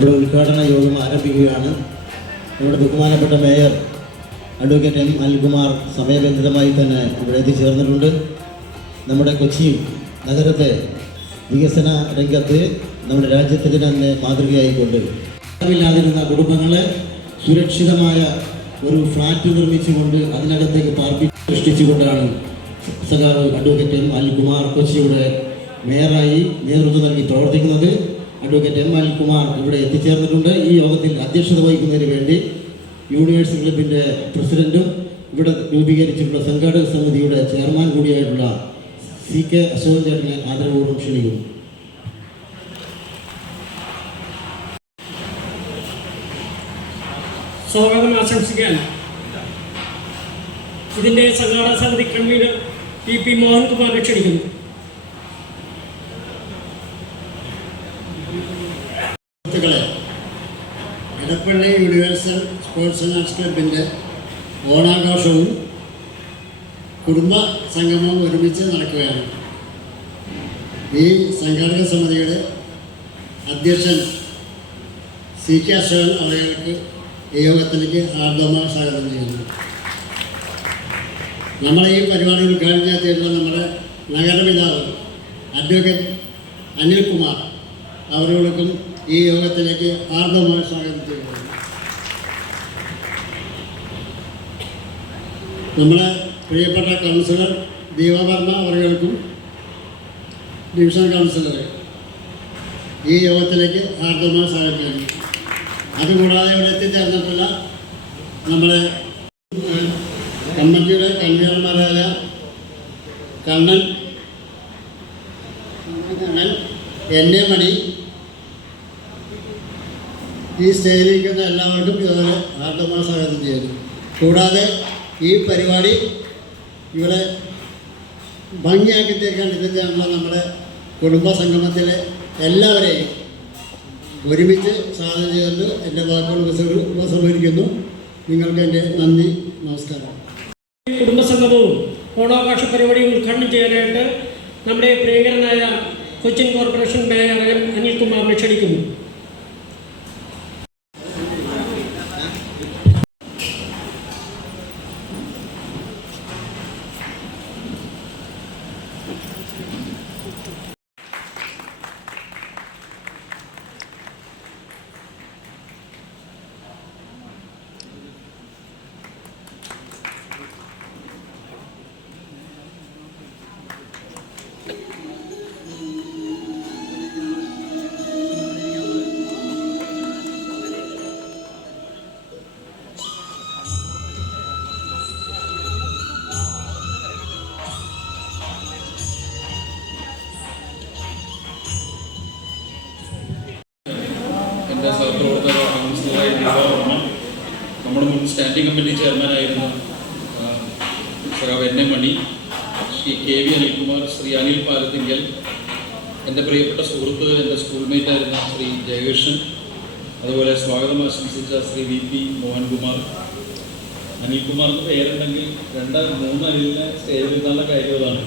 അപ്പോൾ ഉദ്ഘാടന യോഗം ആരംഭിക്കുകയാണ്. നമ്മുടെ ബഹുമാനപ്പെട്ട മേയർ അഡ്വക്കേറ്റ് എം അനിൽകുമാർ സമയബന്ധിതമായി തന്നെ ഇവിടെ എത്തിച്ചേർന്നിട്ടുണ്ട്. നമ്മുടെ കൊച്ചി നഗരത്തെ വികസന രംഗത്ത് നമ്മുടെ രാജ്യത്തിന് തന്നെ മാതൃകയായിക്കൊണ്ട് ഇല്ലാതിരുന്ന കുടുംബങ്ങളെ സുരക്ഷിതമായ ഒരു ഫ്ലാറ്റ് നിർമ്മിച്ചുകൊണ്ട് അതിനകത്തേക്ക് പാർപ്പിടം സൃഷ്ടിച്ചുകൊണ്ടാണ് സഖാവ് അഡ്വക്കേറ്റ് എം അനിൽകുമാർ കൊച്ചിയുടെ മേയറായി നേതൃത്വം നൽകി പ്രവർത്തിക്കുന്നത്. അഡ്വക്കേറ്റ് എം അനിൽകുമാർ ഇവിടെ എത്തിച്ചേർന്നിട്ടുണ്ട്. ഈ യോഗത്തിൽ അധ്യക്ഷത വഹിക്കുന്നതിന് വേണ്ടി യൂണിവേഴ്സ് ക്ലബിൻ്റെ പ്രസിഡന്റും ഇവിടെ രൂപീകരിച്ചിട്ടുള്ള സംഘാടക സമിതിയുടെ ചെയർമാൻ കൂടിയായിട്ടുള്ള CK അശോകൻ ചേട്ടനെ ആദരവോടും ക്ഷണിക്കുന്നു. സ്വാഗതം ആശംസിക്കാൻ ഇതിൻ്റെ സംഘാടക സമിതി കൺവീനർ PP മോഹൻകുമാറിനെ ക്ഷണിക്കുന്നു. Edappally universal sports and arts ക്ലബിൻ്റെ ഓണാഘോഷവും കുടുംബ സംഗമവും ഒരുമിച്ച് നടക്കുകയാണ്. ഈ സംഘാടക സമിതിയുടെ അധ്യക്ഷൻ CK അശോകൻ അവർക്ക് ഈ യോഗത്തിലേക്ക് ആർദ്രമായി സ്വാഗതം ചെയ്യുന്നു. നമ്മളെ ഈ പരിപാടി ഉദ്ഘാടനം ചെയ്തിട്ടുള്ള നമ്മുടെ നഗരപിതാവ് അഡ്വക്കേറ്റ് അനിൽകുമാർ അവരോടൊപ്പം ഈ യോഗത്തിലേക്ക് ആർദ്രമായി സ്വാഗതം ചെയ്യുന്നു. നമ്മുടെ പ്രിയപ്പെട്ട കൗൺസിലർ ദീപവർമ്മ അവർക്കും ഡിവിഷൻ കൗൺസിലർ ഈ യോഗത്തിലേക്ക് ആർദ്രമായി സ്വാഗതം ചെയ്യുന്നു. അതുകൂടാതെ ഇവിടെ എത്തിച്ചേർന്നിട്ടുള്ള നമ്മുടെ കമ്മിറ്റിയുടെ കൺവീനർമാരായ കണ്ണൻ NA മണി, ഈ സ്റ്റേജിലിരിക്കുന്ന എല്ലാവർക്കും ഇതുപോലെ ആർദ്രമായി സ്വാഗതം ചെയ്യുന്നു. കൂടാതെ ഈ പരിപാടി ഇവിടെ ഭംഗിയാക്കി തീർക്കാൻ ഇതിനുള്ള നമ്മുടെ കുടുംബ സംഗമത്തിലെ എല്ലാവരെയും ഒരുമിച്ച് സ്വാഗതം ചെയ്തുകൊണ്ട് എൻ്റെ വാക്കുകൾ ഉപസംഹരിക്കുന്നു. നിങ്ങൾക്ക് എൻ്റെ നന്ദി, നമസ്കാരം. കുടുംബസംഗമവും ഓണാഘോഷ പരിപാടിയും ഉദ്ഘാടനം ചെയ്യാനായിട്ട് നമ്മുടെ പ്രിയങ്കരനായ കൊച്ചിൻ കോർപ്പറേഷൻ മേയർ അനിൽകുമാറിനെ ക്ഷണിക്കുന്നു. എൻ്റെ സഹപ്രവർത്തക കൗൺസിലറായ ദീപവർമ്മ, നമ്മുടെ മുൻ സ്റ്റാൻഡിംഗ് കമ്മിറ്റി ചെയർമാനായിരുന്ന സഖാവ് NA മണി, ശ്രീ KV അനിൽകുമാർ, ശ്രീ അനിൽ പാലത്തിങ്കൽ, എൻ്റെ പ്രിയപ്പെട്ട സുഹൃത്ത്, എൻ്റെ സ്കൂൾമേറ്റായിരുന്ന ശ്രീ ജയകൃഷ്ണൻ, അതുപോലെ സ്വാഗതം ആശംസിച്ച ശ്രീ VP മോഹൻകുമാർ. അനിൽകുമാറിന് പേരുണ്ടെങ്കിൽ 2-3 അനിലിനെ സ്റ്റേജിൽ നിന്നുള്ള കാര്യം അതാണ്.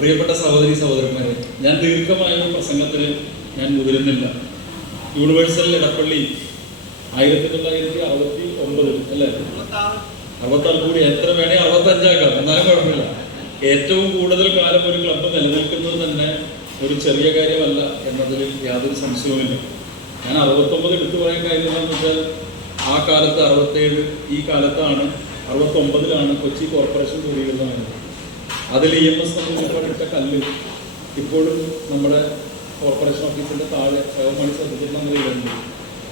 പ്രിയപ്പെട്ട സഹോദരന്മാരെ, ഞാൻ ദീർഘമായ പ്രസംഗത്തിന് ഞാൻ മുതിരുന്നില്ല. യൂണിവേഴ്സൽ എടപ്പള്ളി 1969 അല്ലേ, 66 കൂടി എത്ര വേണേ 65 ആക്കാം, എന്നാലും കുഴപ്പമില്ല. ഏറ്റവും കൂടുതൽ കാലം ഒരു ക്ലബ്ബ് നിലനിൽക്കുന്നത് തന്നെ ഒരു ചെറിയ കാര്യമല്ല എന്നതിൽ യാതൊരു സംശയവുമില്ല. ഞാൻ 69 എടുത്തു പറയാൻ കാര്യം എന്താണെന്ന് വെച്ചാൽ ആ കാലത്ത് 67, ഈ കാലത്താണ് 69-ലാണ് കൊച്ചി കോർപ്പറേഷൻ രൂപീകൃതമായത്. അതിൽ EMS ഇട്ട കല്ല് ഇപ്പോഴും നമ്മുടെ കോർപ്പറേഷൻ ഓഫീസിൻ്റെ താഴെ സേവമണി ശ്രദ്ധിക്കുന്ന നിലയിലുണ്ട്.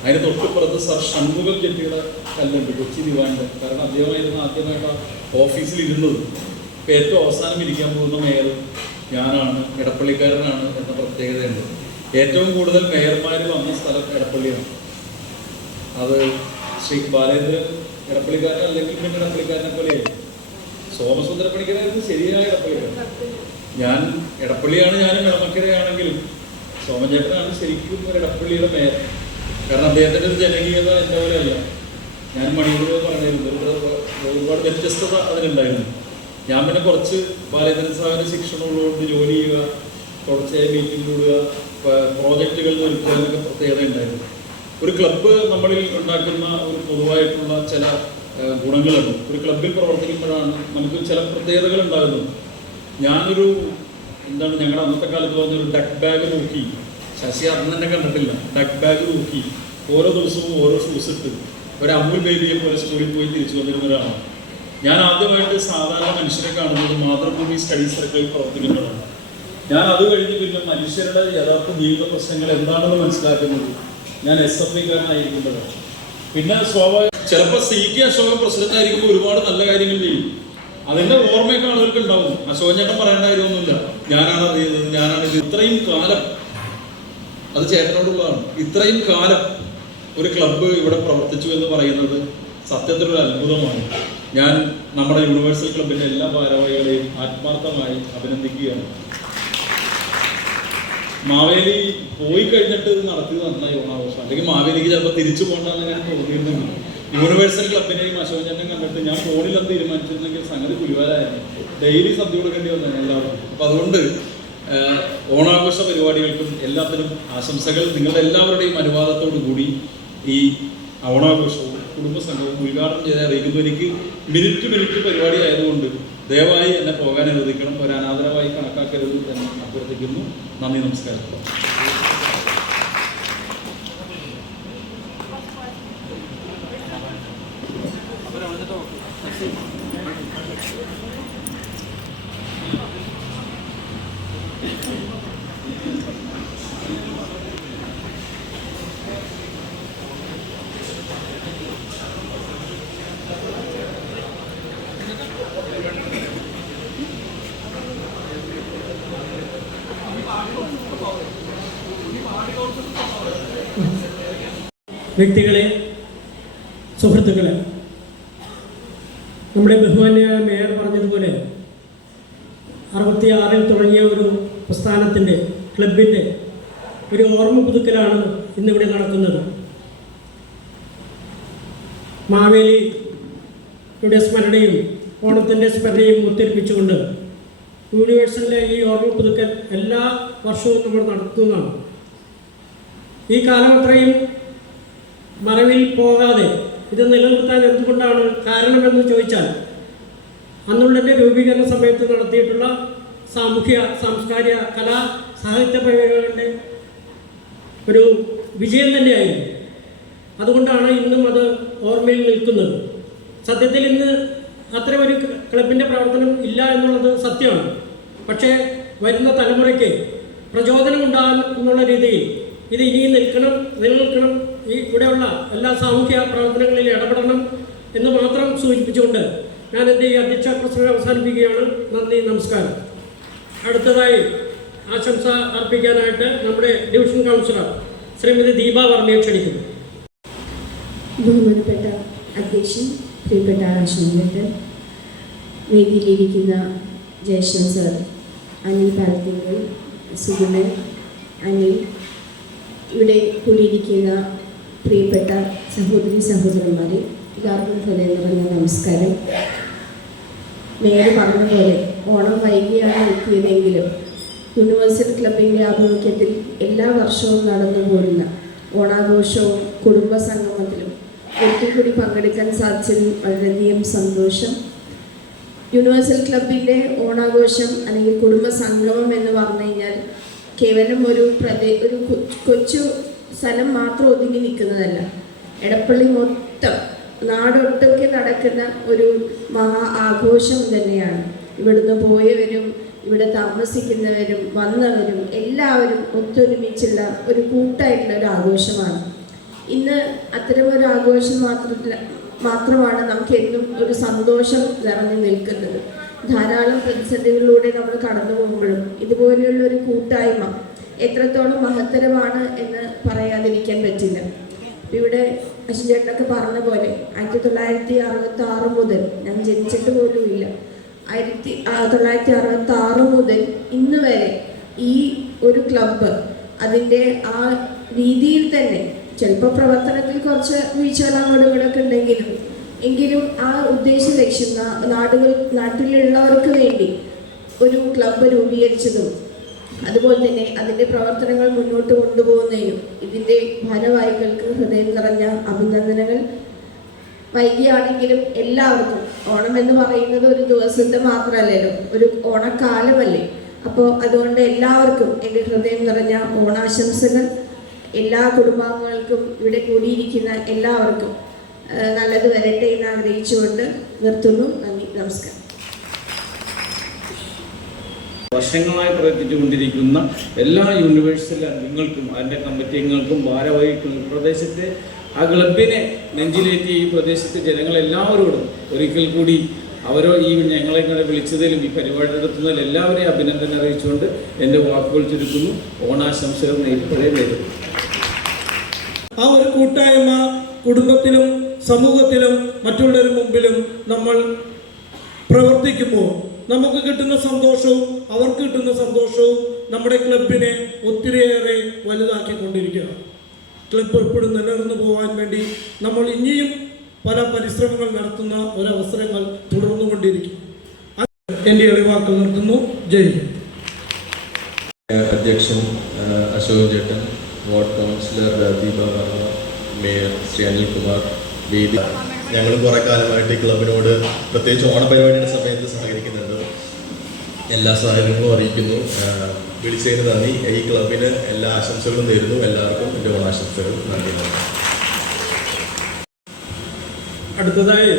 അതിന് തൊട്ടുപുറത്ത് സർ ഷൺമുഖം ചെട്ടിയുടെ കല്ലുണ്ട്, കൊച്ചി ദിവാൻ്റെ. കാരണം അദ്ദേഹമായിരുന്നു ആദ്യമായിട്ട് ആ ഓഫീസിൽ ഇരുന്നത്. ഇപ്പം ഏറ്റവും അവസാനം ഇരിക്കാൻ പോകുന്ന മേയർ ഞാനാണ്, എടപ്പള്ളിക്കാരനാണ് എന്ന പ്രത്യേകതയുണ്ട്. ഏറ്റവും കൂടുതൽ മേയർമാർ വന്ന സ്ഥലം എടപ്പള്ളിയാണ്. അത് ശ്രീ ബാലേന്ദ്രൻ എടപ്പള്ളിക്കാരൻ അല്ലെങ്കിൽ പിന്നെ എടപ്പള്ളിക്കാരനെ പോലെയായിരുന്നു. സോമസുന്ദരപ്പണിക്കരായിരുന്നു ശരിയായ എടപ്പള്ളിക്കാരൻ. ഞാൻ എടപ്പള്ളിയാണ്, ഞാനും എടമക്കരയാണെങ്കിലും സോമചേട്ടനാണ് ശരിക്കും ഒരു എടപ്പള്ളിയുടെ മേയർ. കാരണം അദ്ദേഹത്തിൻ്റെ ഒരു ജനകീയത എൻ്റെ പോലെയല്ല. ഞാൻ മണിയോട് പറഞ്ഞിരുന്നു, ഒരുപാട് വ്യത്യസ്തത അതിലുണ്ടായിരുന്നു. ഞാൻ പിന്നെ കുറച്ച് ബാലേന്ദ്രൻ സാറിൻ്റെ ശിക്ഷണമുള്ളതുകൊണ്ട് ജോലി ചെയ്യുക, തുടർച്ചയായി മീറ്റിംഗ് കൂടുക, പ്രോജക്റ്റുകൾ ഒരുക്കുക എന്നൊക്കെ പ്രത്യേകത ഉണ്ടായിരുന്നു. ഒരു ക്ലബ്ബ് നമ്മളിൽ ഉണ്ടാക്കുന്ന ഒരു പൊതുവായിട്ടുള്ള ചില ഗുണങ്ങളുണ്ട്. ഒരു ക്ലബ്ബിൽ പ്രവർത്തിക്കുമ്പോഴാണ് നമുക്ക് ചില പ്രത്യേകതകൾ ഉണ്ടാകുന്നത്. ഞങ്ങളുടെ അന്നത്തെ കാലത്ത് പറഞ്ഞൊരു ഡക്ക് ബാഗ് നോക്കി, ശശി അന്ന് തന്നെ കണ്ടിട്ടില്ല, ഡക്ക് ബാഗ് നോക്കി ഓരോ ദിവസവും ഓരോ ഷൂസ് ഇട്ട് ഒരു അമൂൽ ബേബിയെ പോലെ സ്കൂളിൽ പോയി തിരിച്ചു വന്നിരുന്ന ഒരാളാണ്. ഞാൻ ആദ്യമായിട്ട് സാധാരണ മനുഷ്യരെ കാണുന്നത് മാതൃഭൂമി സ്റ്റഡി സർക്കിളിൽ പ്രവർത്തിക്കുന്നതാണ്. ഞാൻ അത് കഴിഞ്ഞ് പിന്നെ മനുഷ്യരുടെ യഥാർത്ഥ ജീവിത പ്രശ്നങ്ങൾ എന്താണെന്ന് മനസ്സിലാക്കുന്നത് ഞാൻ SFIക്കാരനായിരിക്കുമ്പോഴാണ്. പിന്നെ ചിലപ്പോൾ CK അശോകൻ പ്രസിഡന്റായിരിക്കുമ്പോൾ ഒരുപാട് നല്ല കാര്യങ്ങൾ ചെയ്യും. അതിന്റെ ഓർമ്മയൊക്കെ ആളുകൾക്ക് ഉണ്ടാവും. അശോകൻ ചേട്ടൻ പറയേണ്ട കാര്യമൊന്നുമില്ല, ഞാനാണ് അത് ചെയ്തത്, ഞാനാണ് ഇത്. ഇത്രയും കാലം അത് ചേട്ടനോടുള്ളതാണ്. ഇത്രയും കാലം ഒരു ക്ലബ്ബ് ഇവിടെ പ്രവർത്തിച്ചു എന്ന് പറയുന്നത് സത്യത്തിലൊരു അത്ഭുതമാണ്. ഞാൻ നമ്മുടെ യൂണിവേഴ്സൽ ക്ലബിന്റെ എല്ലാ ഭാരവാഹികളെയും ആത്മാർത്ഥമായി അഭിനന്ദിക്കുകയാണ്. മാവേലി പോയി കഴിഞ്ഞിട്ട് നടത്തിയത് നന്നായി ഓണാഘോഷം. അല്ലെങ്കിൽ മാവേലിക്ക് ചിലപ്പോൾ തിരിച്ചു പോകണ്ടെന്ന് ഞാൻ തോന്നിയിരുന്നെങ്കിൽ യൂണിവേഴ്സൽ ക്ലബിനെയും അശോകനെ കണ്ടിട്ട് ഞാൻ ഫോണിലെന്ന് തീരുമാനിച്ചിരുന്നെങ്കിൽ സംഗതി പുലിവാലായിരുന്നു. ഡെയിലി സദ്യ കൊടുക്കേണ്ടി വന്നു എല്ലാവർക്കും. അപ്പം അതുകൊണ്ട് ഓണാഘോഷ പരിപാടികൾക്കും എല്ലാത്തിനും ആശംസകൾ. നിങ്ങളുടെ എല്ലാവരുടെയും അനുവാദത്തോടു കൂടി ഈ ഓണാഘോഷവും കുടുംബസംഘവും ഉദ്ഘാടനം ചെയ്ത് അറിയിക്കുന്നു. എനിക്ക് മിനിറ്റ് പരിപാടി ആയതുകൊണ്ട് ദയവായി എന്നെ പോകാൻ അനുവദിക്കണം. ഒരു അനാദരവായി കണക്കാക്കരുത് എന്ന് അഭ്യർത്ഥിക്കുന്നു. നന്ദി, നമസ്കാരം. വ്യക്തികളെ, സുഹൃത്തുക്കളെ, നമ്മുടെ ബഹുമാന്യനായ മേയർ പറഞ്ഞതുപോലെ 66-ൽ തുടങ്ങിയ ഒരു പ്രസ്ഥാനത്തിൻ്റെ, ക്ലബിൻ്റെ ഒരു ഓർമ്മ പുതുക്കലാണ് ഇന്നിവിടെ നടക്കുന്നത്. മാവേലിയുടെ സ്മരണയും ഓണത്തിൻ്റെ സ്മരണയും ഒത്തൊരുപ്പിച്ചുകൊണ്ട് യൂണിവേഴ്സലിലെ ഈ ഓർമ്മ പുതുക്കൽ എല്ലാ വർഷവും നമ്മൾ നടത്തുന്നതാണ്. ഈ കാലമത്രയും മറവിൽ പോകാതെ ഇത് നിലനിർത്താൻ എന്തുകൊണ്ടാണ് കാരണമെന്ന് ചോദിച്ചാൽ, അന്നുള്ളതിൻ്റെ രൂപീകരണ സമയത്ത് നടത്തിയിട്ടുള്ള സാമൂഹ്യ, സാംസ്കാരിക, കലാ, സാഹിത്യ പരിപാടികളുടെ ഒരു വിജയം തന്നെയായിരുന്നു. അതുകൊണ്ടാണ് ഇന്നും അത് ഓർമ്മയിൽ നിൽക്കുന്നത്. സത്യത്തിൽ ഇന്ന് അത്തരം ഒരു ക്ലബിൻ്റെ പ്രവർത്തനം ഇല്ല എന്നുള്ളത് സത്യമാണ്. പക്ഷേ വരുന്ന തലമുറയ്ക്ക് പ്രചോദനം ഉണ്ടാകാൻ എന്നുള്ള രീതിയിൽ ഇത് ഇനിയും നിലനിൽക്കണം, ഈ ഇവിടെയുള്ള എല്ലാ സാമൂഹ്യ പ്രവർത്തനങ്ങളിൽ ഇടപെടണം എന്ന് മാത്രം സൂചിപ്പിച്ചുകൊണ്ട് ഞാൻ എൻ്റെ ഈ അധ്യക്ഷ പ്രസംഗം അവസാനിപ്പിക്കുകയാണ്. നന്ദി, നമസ്കാരം. അടുത്തതായി ആശംസ അർപ്പിക്കാനായിട്ട് നമ്മുടെ ഡിവിഷൻ കൗൺസിലർ ശ്രീമതി ദീപ വർമ്മയെ ക്ഷണിക്കുന്നു. ബഹുമാനപ്പെട്ട അധ്യക്ഷൻ, പ്രിയപ്പെട്ട ആശംസകൾ, വേദിയിലിരിക്കുന്ന ജയശ്രീ സർ, അനിൽ പാലത്തിങ്കൽ, സുഗുണൻ, അനിൽ, ഇവിടെ കൂടിയിരിക്കുന്ന പ്രിയപ്പെട്ട സഹോദരി സഹോദരന്മാരെ, എല്ലാവർക്കും ഹൃദയം നിറഞ്ഞ നമസ്കാരം. മേയർ പറഞ്ഞതുപോലെ ഓണം വൈകിയാണ് എത്തിയതെങ്കിലും യൂണിവേഴ്സൽ ക്ലബിൻ്റെ ആഭിമുഖ്യത്തിൽ എല്ലാ വർഷവും നടന്നു പോരുന്ന ഓണാഘോഷവും കുടുംബ സംഗമത്തിലും ഒരിക്കൽ കൂടി പങ്കെടുക്കാൻ സാധിച്ചതിൽ വളരെയധികം സന്തോഷം. യൂണിവേഴ്സൽ ക്ലബിൻ്റെ ഓണാഘോഷം അല്ലെങ്കിൽ കുടുംബ സംഗമം എന്ന് പറഞ്ഞു കഴിഞ്ഞാൽ കേവലം ഒരു കൊച്ചു സ്ഥലം മാത്രം ഒതുങ്ങി നിൽക്കുന്നതല്ല. എടപ്പള്ളി മൊത്തം, നാടൊട്ടൊക്കെ നടക്കുന്ന ഒരു മഹാ ആഘോഷം തന്നെയാണ്. ഇവിടുന്ന് പോയവരും ഇവിടെ താമസിക്കുന്നവരും വന്നവരും എല്ലാവരും ഒത്തൊരുമിച്ചുള്ള ഒരു കൂട്ടായിട്ടുള്ള ഒരു ആഘോഷമാണ്. ഇന്ന് അത്തരമൊരു ആഘോഷം മാത്രമാണ് നമുക്ക് എന്നും ഒരു സന്തോഷം നിറഞ്ഞു നിൽക്കുന്നത്. ധാരാളം പ്രതിസന്ധികളിലൂടെ നമ്മൾ കടന്നു പോകുമ്പോഴും ഇതുപോലെയുള്ള ഒരു കൂട്ടായ്മ എത്രത്തോളം മഹത്തരമാണ് എന്ന് പറയാതിരിക്കാൻ പറ്റില്ല. ഇവിടെ അശ്വചേട്ടനൊക്കെ പറഞ്ഞ പോലെ 1966 മുതൽ, ഞാൻ ജനിച്ചിട്ട് പോലുമില്ല, 1966 മുതൽ ഇന്ന് വരെ ഈ ഒരു ക്ലബ്ബ് അതിൻ്റെ ആ രീതിയിൽ തന്നെ, ചിലപ്പോൾ പ്രവർത്തനത്തിൽ കുറച്ച് വീഴ്ചകൾ അങ്ങോട്ടുകളൊക്കെ എങ്കിലും ആ ഉദ്ദേശ ലക്ഷ്യം നാട്ടിലുള്ളവർക്ക് വേണ്ടി ഒരു ക്ലബ്ബ് രൂപീകരിച്ചതും അതുപോലെ തന്നെ അതിൻ്റെ പ്രവർത്തനങ്ങൾ മുന്നോട്ട് കൊണ്ടുപോകുന്നതിനും ഇതിൻ്റെ ഭാരവാഹികൾക്ക് ഹൃദയം നിറഞ്ഞ അഭിനന്ദനങ്ങൾ. വൈകിയാണെങ്കിലും എല്ലാവർക്കും ഓണം എന്ന് പറയുന്നത് ഒരു ദിവസത്തെ മാത്രമല്ലല്ലോ, ഒരു ഓണക്കാലമല്ലേ. അപ്പോൾ അതുകൊണ്ട് എല്ലാവർക്കും എൻ്റെ ഹൃദയം നിറഞ്ഞ ഓണാശംസകൾ. എല്ലാ കുടുംബാംഗങ്ങൾക്കും ഇവിടെ കൂടിയിരിക്കുന്ന എല്ലാവർക്കും നല്ലത് വരട്ടെ എന്ന് ആഗ്രഹിച്ചുകൊണ്ട് നിർത്തുന്നു. നന്ദി, നമസ്കാരം. വർഷങ്ങളായി പ്രവർത്തിച്ചുകൊണ്ടിരിക്കുന്ന എല്ലാ യൂണിവേഴ്സൽ അംഗങ്ങൾക്കും അതിൻ്റെ കമ്മിറ്റി അംഗങ്ങൾക്കും ഭാരവാഹികൾക്കും പ്രദേശത്തെ ആ ക്ലബിനെ നെഞ്ചിലേറ്റി ഈ പ്രദേശത്തെ ജനങ്ങളെല്ലാവരോടും ഒരിക്കൽ കൂടി ഞങ്ങളെ ഇങ്ങനെ വിളിച്ചതിലും ഈ പരിപാടി നടത്തുന്നതിൽ എല്ലാവരെയും അഭിനന്ദനം അറിയിച്ചുകൊണ്ട് എൻ്റെ വാക്കുകൾ ചുരുക്കുന്നു. ഓണാശംസകൾ നേരിടുന്നു. ആ ഒരു കൂട്ടായ്മ കുടുംബത്തിലും സമൂഹത്തിലും മറ്റുള്ളവരുടെ മുമ്പിലും നമ്മൾ പ്രവർത്തിക്കുമ്പോൾ നമുക്ക് കിട്ടുന്ന സന്തോഷവും അവർക്ക് കിട്ടുന്ന സന്തോഷവും നമ്മുടെ ക്ലബിനെ ഒത്തിരിയേറെ വലുതാക്കിക്കൊണ്ടിരിക്കുക. ക്ലബ്ബ് എപ്പോഴും നിലനിർന്നു പോകാൻ വേണ്ടി നമ്മൾ ഇനിയും പല പരിശ്രമങ്ങൾ നടത്തുന്ന ഒരവസരങ്ങൾ തുടർന്നുകൊണ്ടിരിക്കും. എൻ്റെ ഒഴിവാക്കൽ നിർത്തുന്നു. ജയ് ഹിന്ദ്. അധ്യക്ഷൻ അശോക് ചേട്ടൻ, ward councillor Deepa Varma, mayor Shri Anilkumar, വേദി. ഞങ്ങൾ കുറേ കാലമായിട്ട് ഈ ക്ലബിനോട് പ്രത്യേകിച്ച് ഓണപരിപാടിയുടെ സമയത്ത് സഹകരിക്കുന്നുണ്ട്. എല്ലാ സഹകരണങ്ങളും അറിയിക്കുന്നു. വിളിച്ചതിന് നന്ദി. ഈ ക്ലബിന് എല്ലാ ആശംസകളും നേരുന്നു. എല്ലാവർക്കും എൻ്റെ ഓണാശംസകൾ. നന്ദി. അടുത്തതായി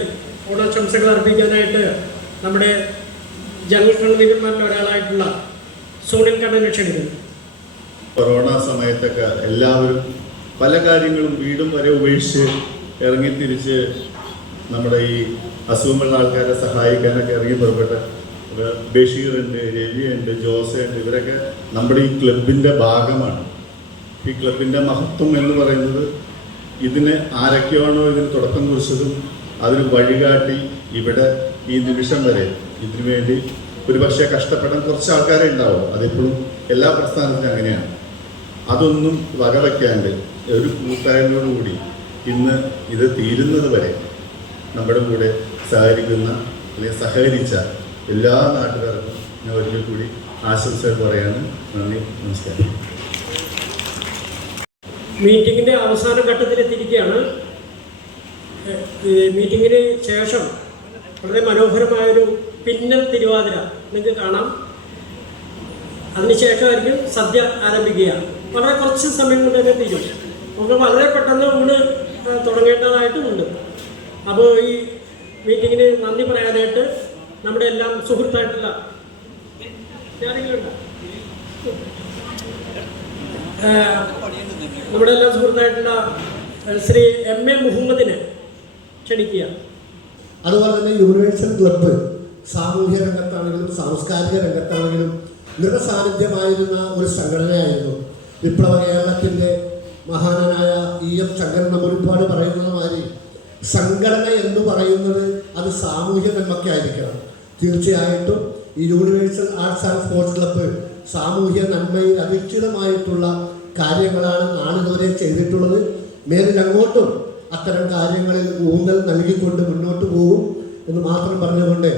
ഓണാശംസകൾ അർപ്പിക്കാനായിട്ട് നമ്മുടെ ജനറൽ കൺവീനർമാരിൽ ഒരാളായിട്ടുള്ള സോണിൻ കണ്ണനെ ക്ഷണിക്കുന്നു. കൊറോണ സമയത്തൊക്കെ എല്ലാവരും പല കാര്യങ്ങളും വീടും വരെ ഉപേക്ഷിച്ച് ഇറങ്ങിത്തിരിച്ച് നമ്മുടെ ഈ അസുഖമുള്ള ആൾക്കാരെ സഹായിക്കാനൊക്കെ ഇറങ്ങി പുറപ്പെട്ട ബഷീറുണ്ട്, രവിയുണ്ട്, ജോസയുണ്ട്. ഇവരൊക്കെ നമ്മുടെ ഈ ക്ലബിൻ്റെ ഭാഗമാണ്. ഈ ക്ലബിൻ്റെ മഹത്വം എന്ന് പറയുന്നത് ഇതിന് ആരൊക്കെയാണോ ഇതിന് തുടക്കം കുറിച്ചതും അതിന് വഴികാട്ടി ഇവിടെ ഈ നിമിഷം വരെ ഇതിനു വേണ്ടി ഒരുപക്ഷെ കഷ്ടപ്പെടാൻ കുറച്ച് ആൾക്കാരെ ഉണ്ടാവും. അതിപ്പോഴും എല്ലാ പ്രസ്ഥാനത്തിനും അങ്ങനെയാണ്. അതൊന്നും വകവയ്ക്കാണ്ട് ഒരു കൂട്ടായ്മയോടുകൂടി ഇന്ന് ഇത് തീരുന്നത് വരെ നമ്മുടെ കൂടെ സഹകരിക്കുന്ന അല്ലെങ്കിൽ സഹകരിച്ച എല്ലാ നാട്ടുകാർക്കും ഞാൻ ഒരിക്കൽ കൂടി ആശംസകൾ പറയാണ്. നന്ദി, നമസ്കാരം. മീറ്റിങ്ങിൻ്റെ അവസാന ഘട്ടത്തിലെത്തിയിരിക്കുകയാണ്. മീറ്റിങ്ങിന് ശേഷം വളരെ മനോഹരമായൊരു പിന്നൽ തിരുവാതിര നിങ്ങൾക്ക് കാണാം. അതിനുശേഷമായിരിക്കും സദ്യ ആരംഭിക്കുക. വളരെ കുറച്ച് സമയം കൊണ്ട് തന്നെ തീരും. നമുക്ക് വളരെ പെട്ടെന്ന് ഊണ് തുടങ്ങേണ്ടതായിട്ടുമുണ്ട്. അപ്പോൾ ഈ മീറ്റിങ്ങിന് നന്ദി പറയാനായിട്ട് നമ്മുടെ എല്ലാം സുഹൃത്തായിട്ടുള്ള നമ്മുടെ എല്ലാം സുഹൃത്തായിട്ടുള്ള ശ്രീ എം.എ. മുഹമ്മദിനെ ക്ഷണിക്കുക. അതുപോലെ തന്നെ യൂണിവേഴ്സൽ ക്ലബ്ബ് സാമൂഹ്യ രംഗത്താണെങ്കിലും സാംസ്കാരിക രംഗത്താണെങ്കിലും നിറസാന്നിധ്യമായിരുന്ന ഒരു സംഘടനയായിരുന്നു. വിപ്ലവ കേരളത്തിൻ്റെ മഹാനായ E.M. ശങ്കരൻ നമ്പൂതിരിപ്പാട് പറയുന്നത് മാതിരി സംഘടന എന്ന് പറയുന്നത് അത് സാമൂഹ്യ നന്മയ്ക്ക് ആയിരിക്കണം. തീർച്ചയായിട്ടും ഈ universal arts and sports club സാമൂഹ്യ നന്മയിൽ അധിഷ്ഠിതമായിട്ടുള്ള കാര്യങ്ങളാണ് നാളിതുവരെ ചെയ്തിട്ടുള്ളത്. മേലിൽ അങ്ങോട്ടും അത്തരം കാര്യങ്ങളിൽ ഊന്നൽ നൽകിക്കൊണ്ട് മുന്നോട്ട് പോകും എന്ന് മാത്രം പറഞ്ഞുകൊണ്ട്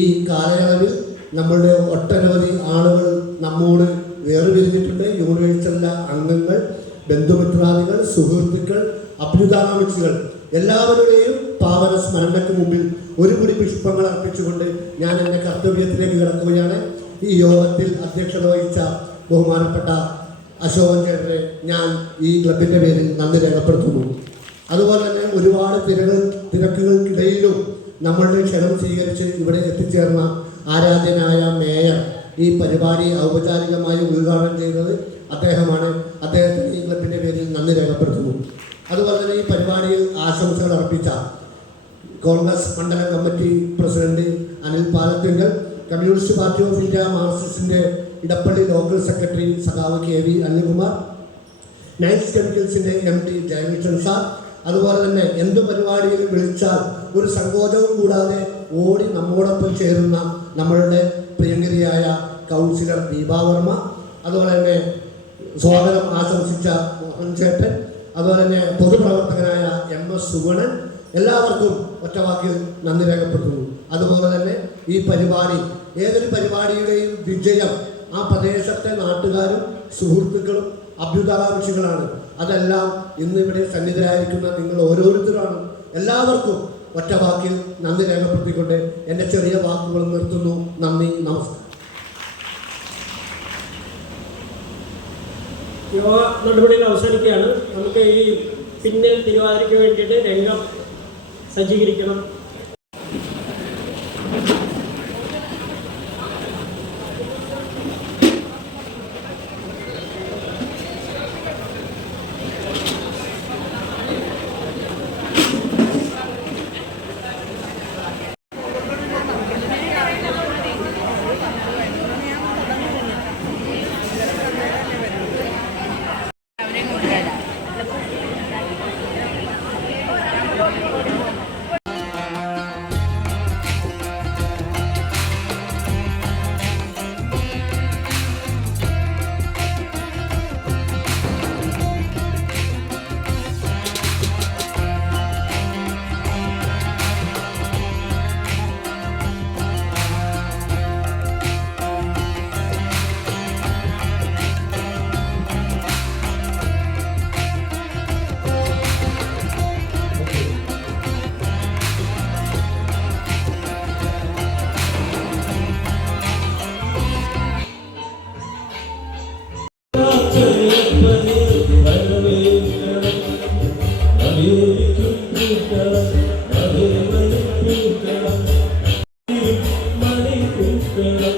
ഈ കാലയളവിൽ നമ്മളുടെ ഒട്ടനവധി ആളുകൾ നമ്മോട് വേർപിരിഞ്ഞിട്ടുണ്ട്. യൂണിവേഴ്സലിലെ അംഗങ്ങൾ, ബന്ധുമിത്രാദികൾ, സുഹൃത്തുക്കൾ, അഭ്യുദാകാംക്ഷികൾ എല്ലാവരുടെയും പാവന സ്മരണയ്ക്ക് മുമ്പിൽ ഒരു പിടി പുഷ്പങ്ങൾ അർപ്പിച്ചുകൊണ്ട് ഞാൻ എൻ്റെ കർത്തവ്യത്തിലേക്ക് കിടക്കുകയാണ്. ഈ യോഗത്തിൽ അധ്യക്ഷത വഹിച്ച ബഹുമാനപ്പെട്ട അശോകൻ ചേട്ടനെ ഞാൻ ഈ ക്ലബിൻ്റെ പേരിൽ നന്ദി രേഖപ്പെടുത്തുന്നു. അതുപോലെ തന്നെ ഒരുപാട് തിരക്കുകൾക്കിടയിലും നമ്മളുടെ ക്ഷണം സ്വീകരിച്ച് ഇവിടെ എത്തിച്ചേർന്ന ആരാധ്യനായ മേയർ ഈ പരിപാടി ഔപചാരികമായി ഉദ്ഘാടനം ചെയ്തത് അദ്ദേഹമാണ്. അദ്ദേഹത്തിന് ഈ ക്ലബിൻ്റെ പേരിൽ നന്ദി രേഖപ്പെടുത്തുന്നു. അതുപോലെ തന്നെ ഈ പരിപാടിയിൽ ആശംസകൾ അർപ്പിച്ച കോൺഗ്രസ് മണ്ഡലം committee president Anil Palathinkal, Communist Party of India മാർക്സിസ്റ്റിൻ്റെ ഇടപ്പള്ളി ലോക്കൽ സെക്രട്ടറി സഖാവ് KV അനിൽകുമാർ, നൈറ്റ്സ് കെമിക്കൽസിൻ്റെ MD ജയകൃഷ്ണൻ സാർ, അതുപോലെ തന്നെ എന്ത് പരിപാടിയിൽ വിളിച്ചാൽ ഒരു സങ്കോചവും കൂടാതെ ഓടി നമ്മോടൊപ്പം ചേരുന്ന നമ്മളുടെ പ്രിയങ്കരിയായ കൗൺസിലർ ദീപാ വർമ്മ, അതുപോലെ തന്നെ സ്വാഗതം ആശംസിച്ച മോഹൻ ചേട്ടൻ, അതുപോലെ തന്നെ പൊതുപ്രവർത്തകനായ MS സുഗുണൻ, എല്ലാവർക്കും ഒറ്റവാക്കിൽ നന്ദി രേഖപ്പെടുത്തുന്നു. അതുപോലെ തന്നെ ഈ പരിപാടി ഏതൊരു പരിപാടിയുടെയും വിജയം ആ പ്രദേശത്തെ നാട്ടുകാരും സുഹൃത്തുക്കളും അഭ്യുദാകാംക്ഷികളാണ്. അതെല്ലാം ഇന്നിവിടെ സന്നിധരായിരിക്കുന്ന നിങ്ങൾ ഓരോരുത്തരാണ്. എല്ലാവർക്കും ഒറ്റ വാക്കിൽ നന്ദി രേഖപ്പെടുത്തിക്കൊണ്ട് എൻ്റെ ചെറിയ വാക്കുകൾ നിർത്തുന്നു. നന്ദി, നമസ്കാരം. യോഗ നടപടികൾ അവസാനിക്കുകയാണ്. നമുക്ക് ഈ പിന്നിൽ തിരുവാതിരയ്ക്ക് വേണ്ടിയിട്ട് രംഗം സജ്ജീകരിക്കണം. Money,